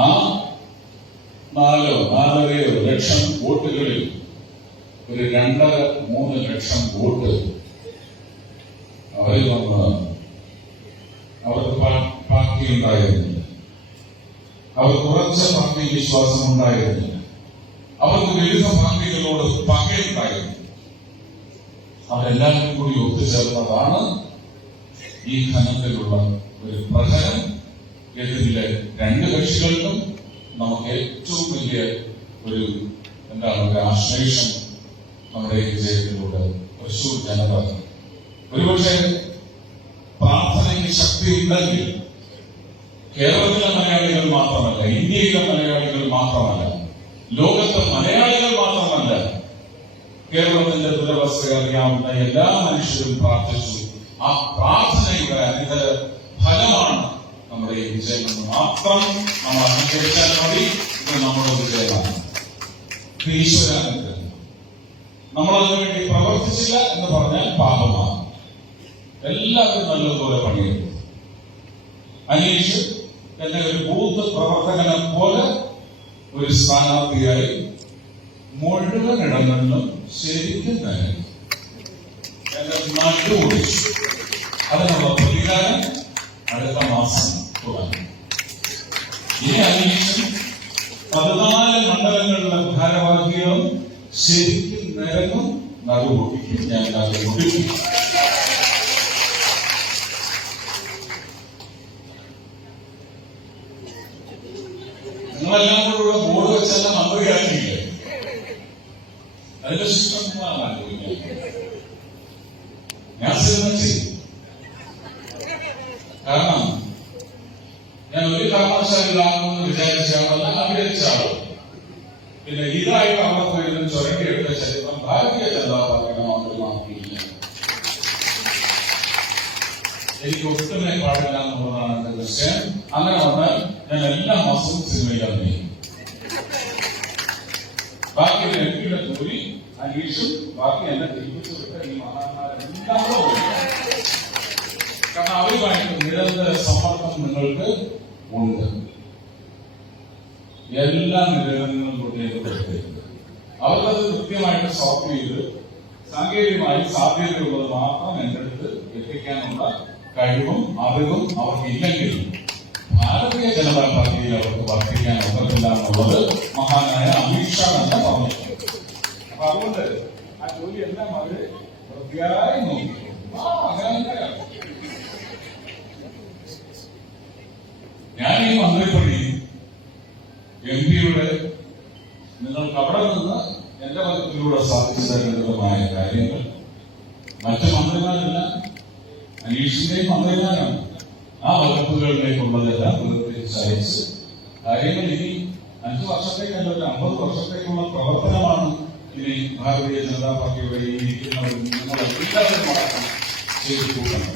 ആ 4-4.5 ലക്ഷം വോട്ടുകളിൽ ഒരു 2.5-3 ലക്ഷം വോട്ട് അവരിൽ വന്നതാണ്. അവർക്ക് പാർട്ടി ഉണ്ടായിരുന്നില്ല, അവർക്ക് ഉറച്ച പാർട്ടി വിശ്വാസം ഉണ്ടായിരുന്നില്ല, അവർക്ക് വിവിധ പാർട്ടികളോട് പകയുണ്ടായിരുന്നു. അവരെല്ലാവരും കൂടി ഒത്തുചേർന്നതാണ് ഈ ഘനത്തിലുള്ള ഒരു പ്രഹരം. എതിരിലെ 2 കക്ഷികൾക്കും നമുക്ക് ഏറ്റവും വലിയ ഒരു ആശ്ലേഷം നമ്മുടെ ഈ വിജയത്തിലൂടെ തൃശൂർ ജനത ഒരുപക്ഷെ പ്രാർത്ഥനയ്ക്ക് ശക്തി ഉണ്ടെങ്കിൽ കേരളത്തിലെ മലയാളികൾ മാത്രമല്ല, ഇന്ത്യയിലെ മലയാളികൾ മാത്രമല്ല, ലോകത്തെ മലയാളികൾ മാത്രമല്ല, കേരളത്തിന്റെ ദുരവസ്ഥ അറിയാവുന്ന എല്ലാ മനുഷ്യരും പ്രാർത്ഥിച്ചു. ആ പ്രാർത്ഥനയുടെ അനിതര ഫലമാണ് നമ്മുടെ ഈ വിജയം എന്ന് മാത്രം നമ്മൾ അംഗീകരിച്ചാൽ മതി. ഇത് നമ്മുടെ വിജയമാണ്, ഈശ്വരാനുഗ്രഹം. നമ്മളതിനു വേണ്ടി പ്രവർത്തിച്ചില്ല എന്ന് പറഞ്ഞാൽ പാപമാണ്. എല്ലാവരും നല്ലതുപോലെ പണിയെടുക്കും. അനീഷ് എന്നെ ഒരു ബൂത്ത് പ്രവർത്തകനെ പോലെ ഒരു സ്ഥാനാർത്ഥിയായി മുഴുവൻ ഇടങ്ങളിലും ശരിക്കും തന്നെ എന്നെ നട്ടുപിടിച്ചു. അതിനുള്ള പ്രതികാരം അടുത്ത മാസം തുടങ്ങും. ഈ അനീഷും 14 മണ്ഡലങ്ങളിലെ ഭാരവാഹികളും ശരിക്കും നിരങ്ങും, നടുപൊട്ടിക്കും. ഞാൻ നടുപൊട്ടിക്കും. നിങ്ങളെല്ലാം കൂടെ ബോർഡ് വെച്ചെല്ലാം മന്ത്രിയാക്കിയില്ലേ? അതിന്റെ ശിഷ്ടമാണ് ഞാൻ ചെയ്യും. കാരണം ഞാൻ ഒരു കാരണവശാലാണെന്ന് വിചാരിച്ചാളല്ല, ആഗ്രഹിച്ചാളോ. പിന്നെ ഇതായിട്ട് അവിടെ പോയിരുന്ന് ചുരണ്ടിയെടുത്ത ചരിത്രം ഭാരതീയ ജനതാ പാർട്ടിയുടെ മന്ത്രിമാർക്കില്ല. എനിക്ക് ഒട്ടുമേ പാടില്ല എന്നുള്ളതാണ് എന്റെ വിഷയം. അങ്ങനെ വന്നാൽ ഞാൻ എല്ലാ മാസവും സിനിമയിൽ അഭിനയിക്കും. ബാക്കി എംപിയുടെ ജോലി അനീഷും ബാക്കി എന്നെ ജയിപ്പിച്ചു വിട്ട ഈ മഹാന്മാരെല്ലാം, കാരണം അവരുമായിട്ട് നിരന്തര സമ്മർദ്ദം നിങ്ങൾക്ക് ഉണ്ട്. എല്ലാ നിരന്തരങ്ങളും കൊണ്ടേക്ക് അവർക്കത് കൃത്യമായിട്ട് സോൾവ് ചെയ്ത് സാങ്കേതികമായി സാധ്യതയുള്ളത് മാത്രം എന്റെ അടുത്ത് എത്തിക്കാനുള്ള കഴിവും അറിവും അവർക്ക് ഇല്ലെങ്കിൽ ഭാരതീയ ജനതാ പാർട്ടിയിൽ അവർക്ക് വർദ്ധിക്കാൻ ഒക്കത്തില്ല എന്നുള്ളത് മഹാനായ അമിത് ഷാ തന്നെ പറഞ്ഞിട്ടുണ്ട്. അപ്പൊ അതുകൊണ്ട് ആ ജോലി എല്ലാം അവര് വൃത്തിയായി നോക്കി. ഞാൻ ഈ മന്ത്രിപ്പണി എംപിയുടെ നിങ്ങൾക്ക് അവിടെ നിന്ന് എന്റെ വകുപ്പിലൂടെ സാധിച്ചു തരേണ്ടതുമായ കാര്യങ്ങൾ മറ്റു മന്ത്രിമാരെല്ലാം അനീഷിന്റെയും മന്ത്രിമാരാണ്. ആ വകുപ്പുകളിലേക്കുള്ളതെല്ലാം അയച്ച് കാര്യങ്ങൾ ഇനി 5 വർഷത്തേക്കല്ല, ഒരു 50 വർഷത്തേക്കുള്ള പ്രവർത്തനമാണ് ഇനി ഭാരതീയ ജനതാ പാർട്ടിയുടെ ഈ ഇരിക്കുന്നവരും നിങ്ങളെല്ലാവരും ചെയ്തു കൂട്ടണം.